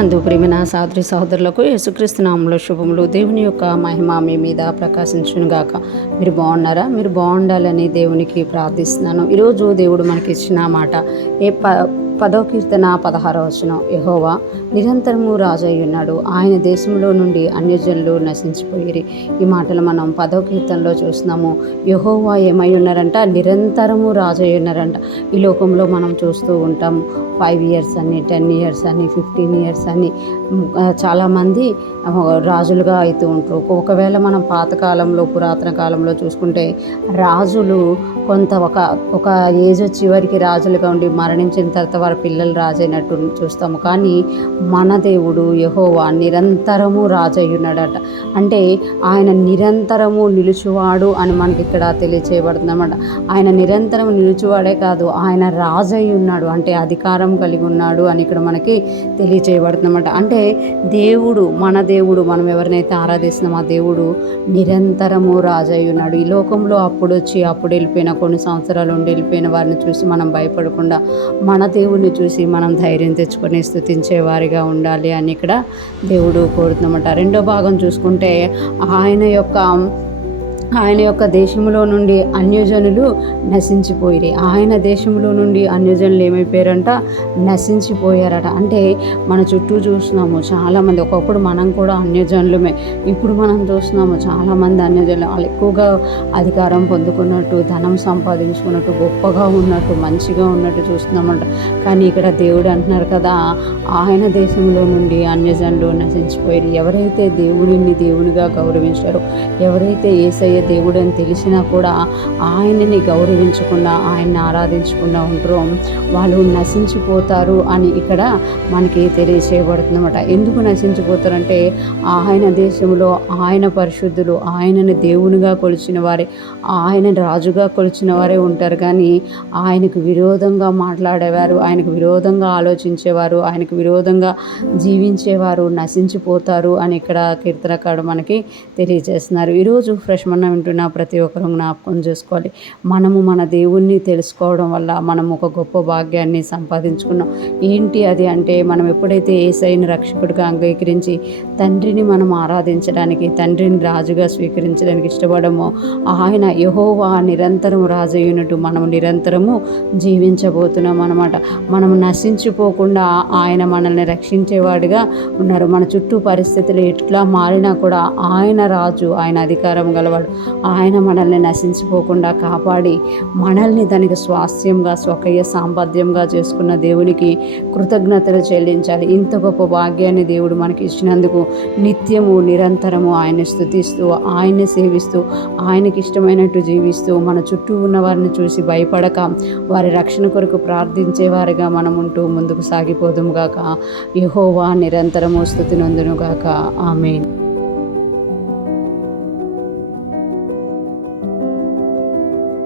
నందు ప్రేమైన సహోదరి సహోదరులకు యేసుక్రీస్తు నామములో శుభములు. దేవుని యొక్క మహిమ మీ మీద ప్రకాశించునుగాక. మీరు బాగున్నారా? మీరు బాగుండాలని దేవునికి ప్రార్థిస్తున్నాను. ఈరోజు దేవుడు మనకి ఇచ్చిన మాట 10వ కీర్తన 16వ వచనం. యెహోవా నిరంతరము రాజై ఉన్నాడు, ఆయన దేశంలో నుండి అన్యజనులు నశించిపోయిరి. ఈ మాటలు మనం 10వ కీర్తనలో చూస్తున్నాము. యెహోవా ఏమై ఉన్నారంట? నిరంతరము రాజై ఉన్నారంట. ఈ లోకంలో మనం చూస్తూ ఉంటాము 5 years అని, 10 years అని, 15 years అని చాలామంది రాజులుగా అవుతూ ఉంటారు. ఒకవేళ మనం పాతకాలంలో పురాతన కాలంలో చూసుకుంటే రాజులు కొంత ఒక ఏజ్ చివరికి రాజులుగా ఉండి మరణించిన తర్వాత వారి పిల్లలు రాజైనట్టు చూస్తాము. కానీ మన దేవుడు యెహోవా నిరంతరము రాజై ఉన్నాడట. అంటే ఆయన నిరంతరము నిలుచువాడు అని మనకి ఇక్కడ తెలియచేయబడుతుంది అన్నమాట. ఆయన నిరంతరం నిలుచువాడే కాదు, ఆయన రాజై ఉన్నాడు, అంటే అధికారం కలిగి ఉన్నాడు అని ఇక్కడ మనకి తెలియచేయబడుతుంది అన్నమాట. అంటే దేవుడు, మన దేవుడు, మనం ఎవరినైతే ఆరాధిస్తున్నామో ఆ దేవుడు నిరంతరము రాజై ఉన్నాడు. ఈ లోకంలో అప్పుడు వచ్చి అప్పుడు వెళ్ళిపోయిన, కొన్ని సంవత్సరాలు ఉండి వెళ్ళిపోయిన వారిని చూసి మనం భయపడకుండా మన దేవుడిని చూసి మనం ధైర్యం తెచ్చుకొని స్తుతించే వారిగా ఉండాలి అని ఇక్కడ దేవుడు కోరుతున్నమాట. రెండో భాగం చూసుకుంటే ఆయన యొక్క దేశంలో నుండి అన్యజనులు నశించిపోయిరి. ఆయన దేశంలో నుండి అన్యజనులు ఏమైపోయారంట? నశించిపోయారట. అంటే మన చుట్టూ చూస్తున్నాము చాలామంది, ఒకప్పుడు మనం కూడా అన్యజనులమే, ఇప్పుడు మనం చూస్తున్నాము చాలామంది అన్యజనులు. వాళ్ళు ఎక్కువగా అధికారం పొందుకున్నట్టు, ధనం సంపాదించుకున్నట్టు, గొప్పగా ఉన్నట్టు, మంచిగా ఉన్నట్టు చూస్తున్నామంట. కానీ ఇక్కడ దేవుడు అంటున్నారు కదా, ఆయన దేశంలో నుండి అన్యజనులు నశించిపోయారు. ఎవరైతే దేవుడిని దేవునిగా గౌరవించారో, ఎవరైతే యేసయ్య దేవుడు అని తెలిసినా కూడా ఆయనని గౌరవించకుండా, ఆయన్ని ఆరాధించకుండా ఉంటారో వాళ్ళు నశించిపోతారు అని ఇక్కడ మనకి తెలియచేయబడుతుందన్నమాట. ఎందుకు నశించిపోతారంటే ఆయన దేశంలో ఆయన పరిశుద్ధులు, ఆయనని దేవునిగా కొలిచిన వారే, ఆయన రాజుగా కొలిచిన వారే ఉంటారు. కానీ ఆయనకు విరోధంగా మాట్లాడేవారు, ఆయనకు విరోధంగా ఆలోచించేవారు, ఆయనకు విరోధంగా జీవించేవారు నశించిపోతారు అని ఇక్కడ కీర్తనకారుడు మనకి తెలియజేస్తున్నారు. ఈరోజు ఫ్రెష్ మన్నా వింటున్న ప్రతి ఒక్కరూ జ్ఞాపకం చేసుకోవాలి. మనము మన దేవుణ్ణి తెలుసుకోవడం వల్ల మనం ఒక గొప్ప భాగ్యాన్ని సంపాదించుకున్నాం. ఏంటి అది అంటే, మనం ఎప్పుడైతే యేసయ్యను రక్షకుడిగా అంగీకరించి తండ్రిని మనం ఆరాధించడానికి, తండ్రిని రాజుగా స్వీకరించడానికి ఇష్టపడమో, ఆయన యెహోవా నిరంతరం రాజయ్యున్నట్టు మనం నిరంతరము జీవించబోతున్నాం అన్నమాట. మనం నశించిపోకుండా ఆయన మనల్ని రక్షించేవాడిగా ఉన్నారు. మన చుట్టూ పరిస్థితులు ఎట్లా మారినా కూడా ఆయన రాజు, ఆయన అధికారం గలవాడు. ఆయన మనల్ని నశించిపోకుండా కాపాడి మనల్ని దానికి స్వాస్థ్యంగా, స్వకీయ సాంపద్యంగా చేసుకున్న దేవునికి కృతజ్ఞతలు చెల్లించాలి. ఇంత గొప్ప భాగ్యాన్ని దేవుడు మనకి ఇచ్చినందుకు నిత్యము నిరంతరము ఆయన్ని స్తుతిస్తూ, ఆయన్ని సేవిస్తూ, ఆయనకి ఇష్టమైనట్టు జీవిస్తూ, మన చుట్టూ ఉన్న వారిని చూసి భయపడక వారి రక్షణ కొరకు ప్రార్థించేవారిగా మనం ఉంటూ ముందుకు సాగిపోదుము గాక. యెహోవా నిరంతరము స్తుతి నొందును గాక. ఆమేన్.